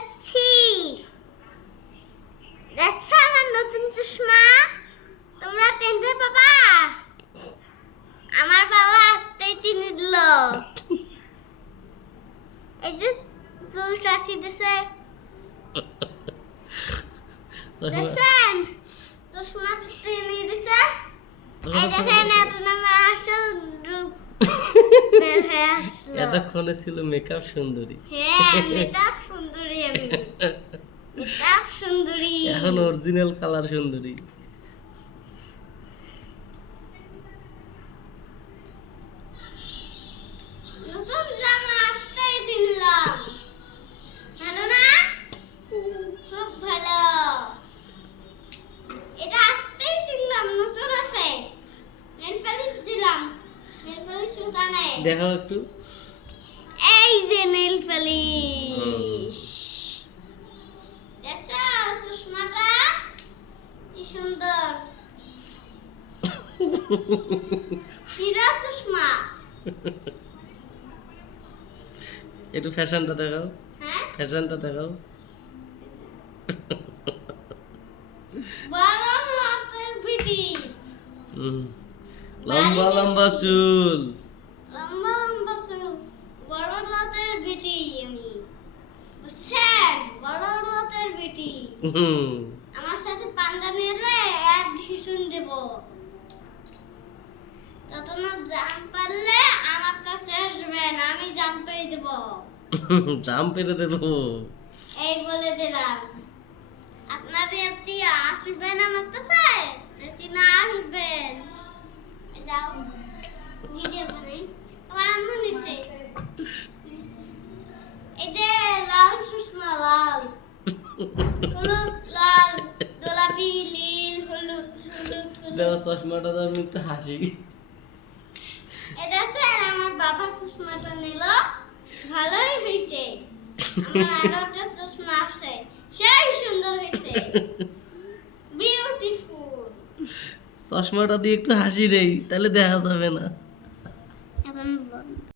যাচ্ছি। দেখছো আমার নতুন চশমা? তোমরা কিনতে পাবা? আমার বাবা আসতেই কিনে দিল। এই যে চুলটা ছিঁড়েছে, দেখছেন? চশমা কিনে দিছে। এই দেখেন এখন আমার আসল রূপ বের হয়ে আসলো। এতক্ষণে ছিল মেকআপ সুন্দরী। হ্যাঁ, মেকআপ সুন্দরী আমি। মেকআপ সুন্দরী। এখন অরিজিনাল কালার সুন্দরী। নতুন জামা আসতেই দিলাম। ভালো না? খুব ভালো। এটা আসতেই দিলাম, নতুন আছে। নেল পালিশ দিলাম। নেল পালিশ ওখানে। দেখাও একটু। এই যে নেল পালিশ। দেখছো চশমাটা? কি সুন্দর। কিরা চশমা? একটু ফ্যাশনটা দেখাও। হ্যাঁ? ফ্যাশনটা দেখাও। বড় মাপের বিটি। লম্বা লম্বা চুল। লম্বা লম্বা চুল। বড় লোকের বিটি আমি। বুঝছেন? বড় লোকের বিটি। আমার সাথে পাঙ্গা নিলে অ্যাডিশন দেব। তত না জাম পারলে আমার কাছে আসবেন, আমি জাম পেয়ে দেব। জাম পেরে দেবো। এই বলে দিলাম। আপনাদের এতি আসবেন আমার কাছে? এতি না আসবেন। যাও ভিডিও বানাই। তোমার আম্মু নিছে। এই যে লাল চশমা, লাল হলুদ, লাল গোলাপি, নীল, হলুদ হলুদ দেওয়া হলুদ। চশমাটা তো আমি একটু হাসি। এটা স্যার আমার বাবা চশমাটা নিল, ভালোই হয়েছে। আমার আরো একটা চশমা আছে, সেই সুন্দর হয়েছে, বিউটিফুল। চশমাটা দিয়ে একটু হাসি নেই, তাহলে দেখা যাবে না।